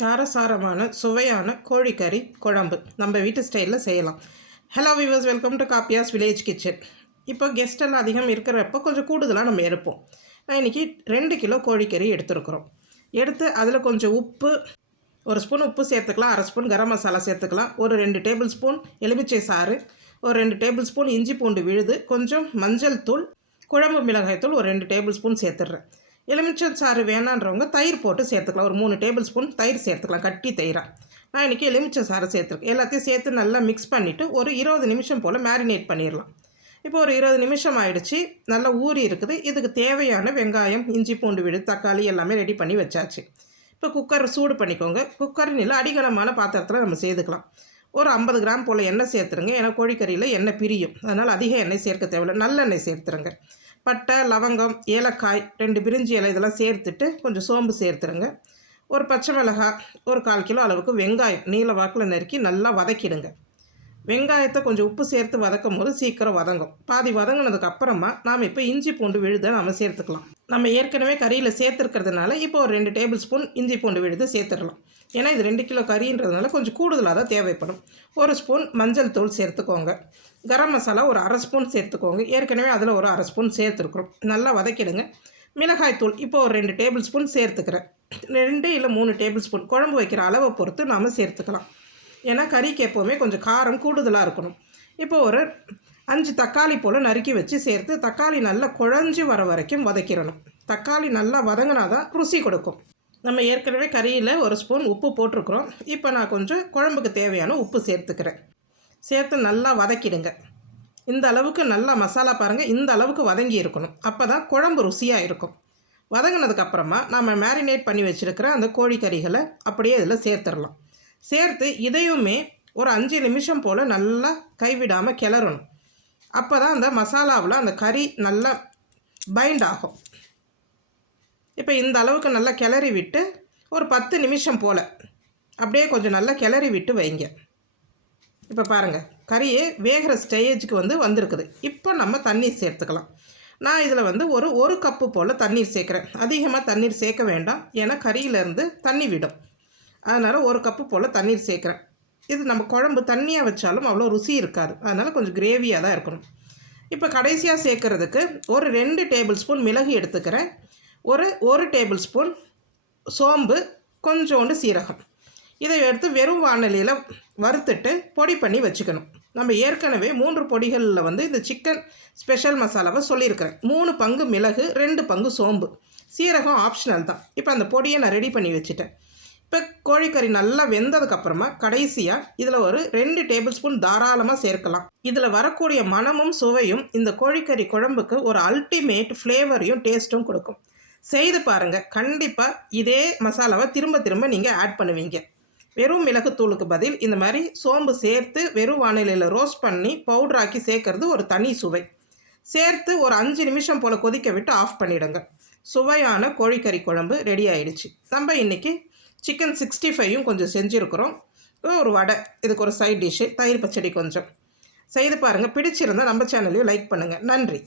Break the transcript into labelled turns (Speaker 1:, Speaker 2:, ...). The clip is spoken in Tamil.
Speaker 1: காரசாரமான சுவையான கோழிக்கறி குழம்பு. நம்ம வீட்டு ஸ்டைலில் செய்யலாம். Hello viewers welcome to காப்பியாஸ் village kitchen இப்போ கெஸ்ட் எல்லாம் அதிகம் இருக்கிறப்போ கொஞ்சம் கூடுதலாக நம்ம எடுப்போம். நான் இன்றைக்கி ரெண்டு கிலோ கோழிக்கறி எடுத்துருக்குறோம். எடுத்து அதில் கொஞ்சம் உப்பு ஒரு ஸ்பூன் உப்பு சேர்த்துக்கலாம் அரை ஸ்பூன் கரம் மசாலா சேர்த்துக்கலாம் ஒரு ரெண்டு டேபிள் ஸ்பூன் எலுமிச்சை சாறு ஒரு ரெண்டு டேபிள் ஸ்பூன் இஞ்சி பூண்டு விழுது கொஞ்சம் மஞ்சள் தூள் குழம்பு மிளகாய் தூள் ஒரு ரெண்டு டேபிள் ஸ்பூன் சேர்த்துடுறேன். எலுமிச்சம் சாறு வேணான்றவங்க தயிர் போட்டு சேர்த்துக்கலாம். ஒரு மூணு டேபிள் ஸ்பூன் தயிர் சேர்த்துக்கலாம். கட்டி தயிராக நான் இன்றைக்கி எலுமிச்சம் சாறு சேர்த்துருக்கேன். எல்லாத்தையும் சேர்த்து நல்லா மிக்ஸ் பண்ணிவிட்டு ஒரு இருபது நிமிஷம் போல் மேரினேட் பண்ணிடலாம். இப்போ ஒரு இருபது நிமிஷம் ஆயிடுச்சு. நல்லா ஊறி இருக்குது. இதுக்கு தேவையான வெங்காயம் இஞ்சி பூண்டு விடு தக்காளி எல்லாமே ரெடி பண்ணி வச்சாச்சு. இப்போ குக்கர் சூடு பண்ணிக்கோங்க. குக்கரின் இல்லை அடிகனமான பாத்திரத்தில் நம்ம சேர்த்துக்கலாம். ஒரு ஐம்பது கிராம் போல் எண்ணெய் சேர்த்துருங்க. ஏன்னா கோழிக்கறியில் எண்ணெய் பிரியும். அதனால் அதிக எண்ணெய் சேர்க்க தேவையில்லை. நல்லெண்ணெய் சேர்த்துருங்க. பட்டை லவங்கம் ஏலக்காய் ரெண்டு பிரிஞ்சி இலை இதெல்லாம் சேர்த்துட்டு கொஞ்சம் சோம்பு சேர்த்துருங்க. ஒரு பச்சை மிளகாய் ஒரு கால் கிலோ அளவுக்கு வெங்காயம் நீல வாக்கில் நறுக்கி நல்லா வதக்கிடுங்க. வெங்காயத்தை கொஞ்சம் உப்பு சேர்த்து வதக்கும் போது சீக்கிரம் வதங்கும். பாதி வதங்கினதுக்கு அப்புறமா நாம் இப்போ இஞ்சி பூண்டு விழுதை நம்ம சேர்த்துக்கலாம். நம்ம ஏற்கனவே கறியில் சேர்த்துருக்கிறதுனால இப்போ ஒரு ரெண்டு டேபிள் ஸ்பூன் இஞ்சி பூண்டு விழுது சேர்த்துடலாம். ஏன்னா இது ரெண்டு கிலோ கறின்றதுனால கொஞ்சம் கூடுதலாக தான் தேவைப்படும். ஒரு ஸ்பூன் மஞ்சள் தூள் சேர்த்துக்கோங்க. கரம் மசாலா ஒரு அரை ஸ்பூன் சேர்த்துக்கோங்க. ஏற்கனவே அதில் ஒரு அரை ஸ்பூன் சேர்த்துருக்குறோம். நல்லா வதக்கிடுங்க. மிளகாய் தூள் இப்போ ஒரு ரெண்டு டேபிள் ஸ்பூன் சேர்த்துக்கிறேன். ரெண்டு இல்லை மூணு டேபிள் ஸ்பூன். குழம்பு வைக்கிற அளவை பொறுத்து நாம் சேர்த்துக்கலாம். ஏன்னா கறிக்கு எப்போவுமே கொஞ்சம் காரம் கூடுதலாக இருக்கணும். இப்போ ஒரு அஞ்சு தக்காளி போல் நறுக்கி வச்சு சேர்த்து தக்காளி நல்லா குழஞ்சி வர வரைக்கும் வதக்கிடணும். தக்காளி நல்லா வதங்கினா தான் ருசி கொடுக்கும். நம்ம ஏற்கனவே கறியில் ஒரு ஸ்பூன் உப்பு போட்டிருக்குறோம். இப்போ நான் கொஞ்சம் குழம்புக்கு தேவையான உப்பு சேர்த்துக்கிறேன். சேர்த்து நல்லா வதக்கிடுங்க. இந்த அளவுக்கு நல்லா மசாலா பாருங்கள் இந்த அளவுக்கு வதங்கி இருக்கணும். அப்போ தான் குழம்பு ருசியாக இருக்கும். வதங்கினதுக்கப்புறமா நம்ம மேரினேட் பண்ணி வச்சுருக்கிற அந்த கோழிக்கறிகளை அப்படியே இதில் சேர்த்துடலாம். சேர்த்து இதையுமே ஒரு அஞ்சு நிமிஷம் போல் நல்லா கைவிடாமல் கிளறணும். அப்போ தான் அந்த மசாலாவில் அந்த கறி நல்லா பைண்ட் ஆகும். இப்போ இந்த அளவுக்கு நல்லா கிளறி விட்டு ஒரு பத்து நிமிஷம் போல் அப்படியே கொஞ்சம் நல்லா கிளறி விட்டு வைங்க. இப்போ பாருங்கள் கறியே வேகிற ஸ்டேஜுக்கு வந்து வந்திருக்குது. இப்போ நம்ம தண்ணீர் சேர்த்துக்கலாம். நான் இதில் வந்து ஒரு ஒரு கப்பு போல் தண்ணீர் சேர்க்குறேன். அதிகமாக தண்ணீர் சேர்க்க வேண்டாம். ஏன்னா கறியிலேருந்து தண்ணி விடும். அதனால் ஒரு கப்பு போல் தண்ணீர் சேர்க்குறேன். இது நம்ம குழம்பு தண்ணியாக வச்சாலும் அவ்வளோ ருசி இருக்காது. அதனால் கொஞ்சம் கிரேவியாக தான் இருக்கணும். இப்போ கடைசியாக சேர்க்குறதுக்கு ஒரு ரெண்டு டேபிள் ஸ்பூன் மிளகு எடுத்துக்கிறேன். ஒரு ஒரு டேபிள் ஸ்பூன் சோம்பு கொஞ்சோண்டு சீரகம். இதை எடுத்து வெறும் வானலியில் வறுத்துட்டு பொடி பண்ணி வச்சுக்கணும். நம்ம ஏற்கனவே மூன்று பொடிகளில் வந்து இந்த சிக்கன் ஸ்பெஷல் மசாலாவை சொல்லியிருக்கிறேன். மூணு பங்கு மிளகு ரெண்டு பங்கு சோம்பு. சீரகம் ஆப்ஷனல் தான். இப்போ அந்த பொடியை நான் ரெடி பண்ணி வச்சுட்டேன். இப்போ கோழிக்கறி நல்லா வெந்ததுக்கப்புறமா கடைசியாக இதில் ஒரு ரெண்டு டேபிள் ஸ்பூன் தாராளமாக சேர்க்கலாம். இதில் வரக்கூடிய மனமும் சுவையும் இந்த கோழிக்கறி குழம்புக்கு ஒரு அல்டிமேட் ஃப்ளேவரையும் டேஸ்ட்டும் கொடுக்கும். செய்து பாருங்கள் கண்டிப்பாக இதே மசாலாவை திரும்ப திரும்ப நீங்கள் ஆட் பண்ணுவீங்க. வெறும் மிளகுத்தூளுக்கு பதில் இந்த மாதிரி சோம்பு சேர்த்து வெறும் வானிலையில் ரோஸ்ட் பண்ணி பவுடராக்கி சேர்க்கறது ஒரு தனி சுவை. சேர்த்து ஒரு அஞ்சு நிமிஷம் போல் கொதிக்க விட்டு ஆஃப் பண்ணிவிடுங்க சுவையான கோழிக்கறி குழம்பு ரெடி ஆயிடுச்சு. நம்ம இன்றைக்கி சிக்கன் சிக்ஸ்டி ஃபைவும் கொஞ்சம் செஞ்சுருக்குறோம். ஒரு வடை. இதுக்கு ஒரு சைட் டிஷ்ஷு தயிர் பச்சடி கொஞ்சம். செய்து பாருங்கள் பிடிச்சிருந்தால் நம்ம சேனலையும் லைக் பண்ணுங்கள் நன்றி.